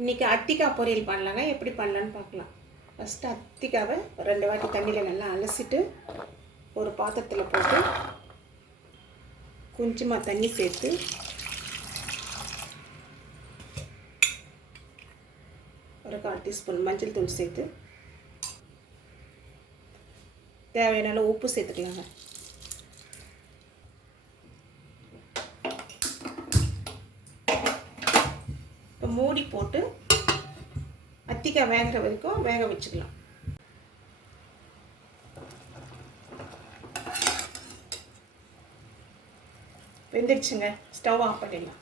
இன்றைக்கி அத்திக்காய் பொரியல் பண்ணலாங்க. எப்படி பண்ணலான்னு பார்க்கலாம். ஃபஸ்ட்டு அத்திக்காவை 2 வாட்டி தண்ணியில் நல்லா அலசிட்டு ஒரு பாத்திரத்தில் போட்டு கொஞ்சமாக தண்ணி சேர்த்து ஒரு 1/4 டீஸ்பூன் மஞ்சள் தூள் சேர்த்து தேவையான உப்பு சேர்த்துக்கலாங்க. இப்போ மூடி போட்டு அத்திக்காய் வேகிற வரைக்கும் வேக வச்சுக்கலாம். வெந்துடுச்சுங்க. ஸ்டவ் ஆஃப் பண்ணிடலாம்.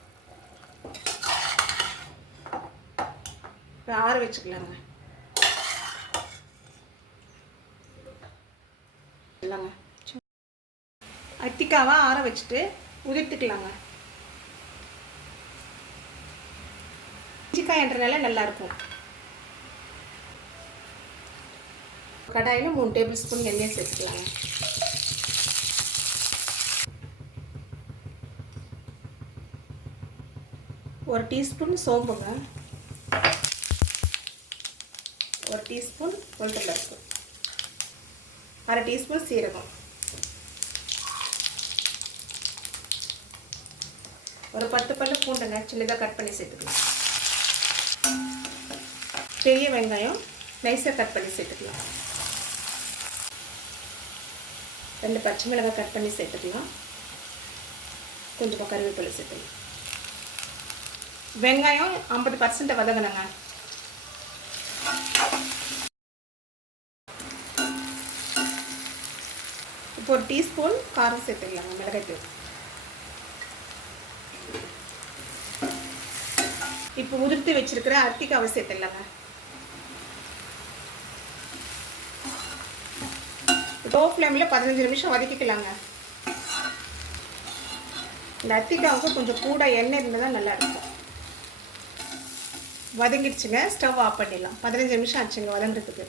இப்போ ஆற வச்சுக்கலாங்க. இல்லைங்க, அத்திக்காவை ஆற வச்சுட்டு உதிர்த்துக்கலாங்க. இஞ்சிக்காய்ன்றனால நல்லாயிருக்கும். கடாயில் 3 டேபிள் ஸ்பூன் எண்ணெய் சேர்த்துக்கலாங்க. ஒரு டீஸ்பூன் சோம்புங்க, 1 டீஸ்பூன் உளுத்தம்பருப்பு, 1/2 டீஸ்பூன் சீரகம், ஒரு 10 பல்லு பூண்டுங்க சின்னதாக கட் பண்ணி சேர்த்துக்கலாம். பெரிய வெங்காயம் நைஸாக கட் பண்ணி சேர்த்துக்கலாம். 2 பச்சை மிளகாய் கட் பண்ணி சேர்த்துக்கலாம். கொஞ்சமாக கருவேப்பிலை சேர்த்துக்கலாம். வெங்காயம் 50% வதங்கணுங்க. இப்போ 1 டீஸ்பூன் காரம் சேர்த்துக்கலாங்க, மிளகாய்த்தூள். இப்போ உதிர்த்து வச்சிருக்கிற அத்திக்காவை சேர்த்துடலாங்க. லோ ஃப்ளேமில் 15 நிமிஷம் வதக்கிக்கலாங்க. இந்த அத்திக்காவுக்கு கொஞ்சம் கூட எண்ணெய் இருந்தால் தான் நல்லாயிருக்கும். வதங்கிடுச்சுங்க. ஸ்டவ் ஆஃப் பண்ணிடலாம். 15 நிமிஷம் ஆச்சுங்க வதங்குறதுக்கு.